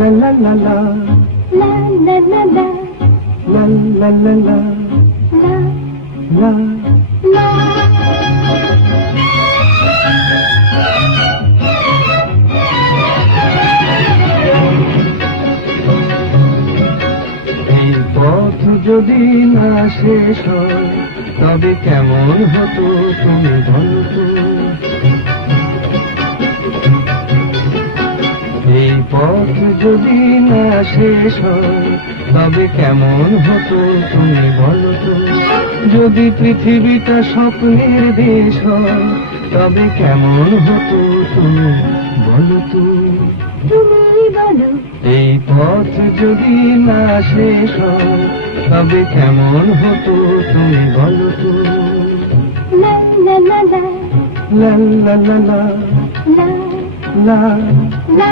La la la la, la la la la, la la la la, la la. la. এই পথ যদি না শেষ হয় তবে কেমন হতো তুমি বলো তো। এই পথ যদি না শেষ হয় তবে কেমন হতো তুমি বলো তো। যদি পৃথিবীটা স্বপ্নের দেশ হয় তবে কেমন হতো তুমি বলো তো। তুমি বলো এই পথ যদি না শেষ হয় তবে কেমন হতো তুমি বলো তো। la la la la, লা লা লা লা, la লা। la.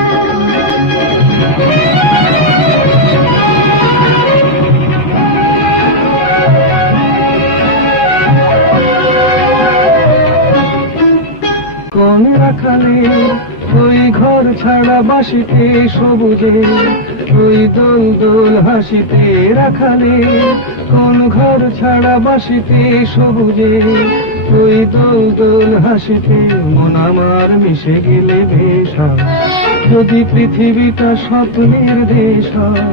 কোন রাখালে ওই ঘর ছাড়া বাসিতে সবুজে, ওই দোল দোল হাসিতে রাখালে কোন ঘর ছাড়া বাসিতে সবুজে, ওই দোল দোল হাসিতে মন আমার মিশে গেলে বেশ হয়। যদি পৃথিবীটা স্বপ্নের দেশ হয়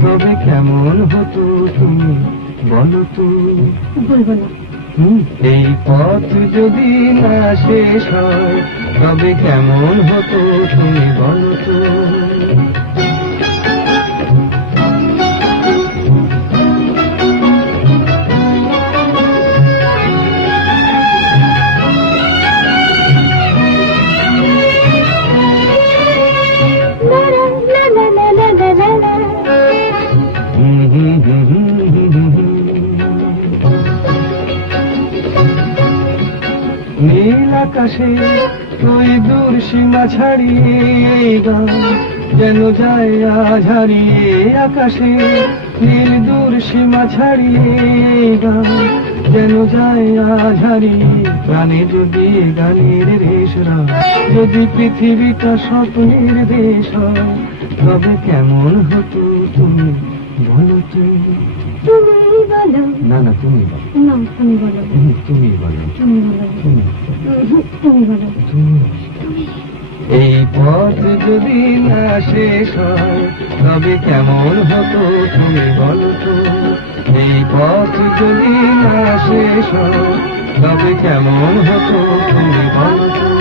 তবে কেমন হতো তুমি বলো তো। বলবো না। এই পথ যদি না শেষ হয় তবে কেমন হতো তুমি বলো তো। la la la la la la la. নীল আকাশে ওই দূর সীমা ছাড়িয়ে এই গান যেন যায় আজ হারিয়ে। আকাশে নীল দূর সীমা ছাড়িয়ে এই গান যেন যায় আজ হারিয়ে। গানে যদি গানের রেশরা, যদি পৃথিবীটা স্বপ্নের দেশ হয় তবে কেমন হতো তুমি বলো তো। তুমি বলো না না তুমি বলো। না, তুমি বলো তুমি বলো। তুমি বলো তুমি তুমি বলো এই পথ যদি না শেষ হয় তবে কেমন হতো তুমি বলো তো। এই পথ যদি না শেষ হয় তবে কেমন হতো তুমি বলো তো।